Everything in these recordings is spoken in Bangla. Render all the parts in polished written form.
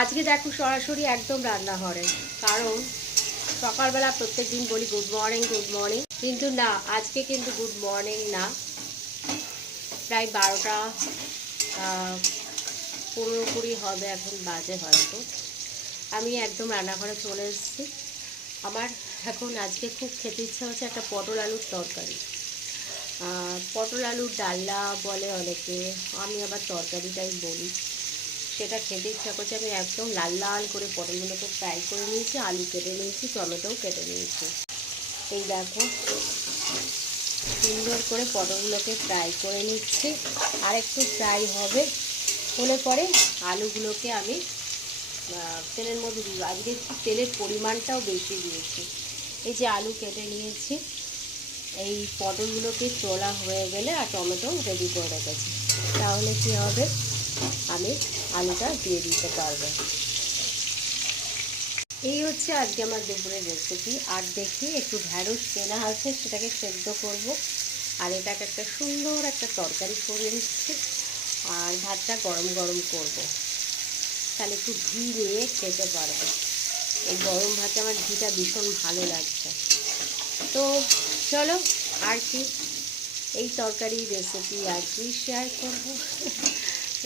আজকে দেখো সরাসরি একদম রান্নাঘরে, কারণ সকালবেলা প্রত্যেকদিন বলি গুড মর্নিং, কিন্তু না, আজকে কিন্তু গুড মর্নিং না। প্রায় 12টা 15-20 হবে এখন বাজে হয়তো। আমি একদম রান্নাঘরে চলে এসেছি। আমার এখন আজকে খুব খেতে ইচ্ছা হচ্ছে একটা পটল আলুর তরকারি। পটল আলুর ডালনা বলে অনেকে, আমি আবার তরকারিটাই বলি। সেটা খেতে ইচ্ছা করছে। আমি একদম লাল লাল করে পটলগুলোকে ফ্রাই করে নিয়েছি, আলু কেটে নিয়েছি, টমেটোও কেটে নিয়েছি। এই দেখো, সুন্দর করে পটলগুলোকে ফ্রাই করে নিচ্ছি। আর একটু ফ্রাই হলে পরে আলুগুলোকে আমি তেলের মধ্যে দিব। আজকে একটু তেলের পরিমাণটাও বেশি দিয়েছি। এই যে আলু কেটে নিয়েছি, এই পটলগুলোকে তোলা হয়ে গেলে আর টমেটো রেডি করে রেখেছি, তাহলে কি হবে, আমি আলুটা দিয়ে দিতে পারবো। এই হচ্ছে আজকে আমার দুপুরের রেসিপি। আর দেখি একটু ঢ্যাঁড়স কেনা আছে, সেটাকে সেদ্ধ করব। আর এটাকে একটা সুন্দর একটা তরকারি করে নিচ্ছি। আর ভাতটা গরম গরম করব, তাহলে একটু ঘি নিয়ে খেতে পারবো। এই গরম ভাতে আমার ঘিটা ভীষণ ভালো লাগছে। তো চলো, আর কি এই তরকারি রেসিপি আর কি শেয়ার করব।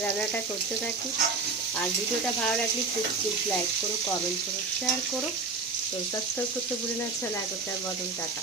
রান্নাটা করতে থাকি। আর ভিডিওটা ভালো লাগলে প্লিজ লাইক করো, কমেন্ট করো, শেয়ার করো। তো সাবস্ক্রাইব করতে ভুলে না। চলো এখনকার মতন টাটা।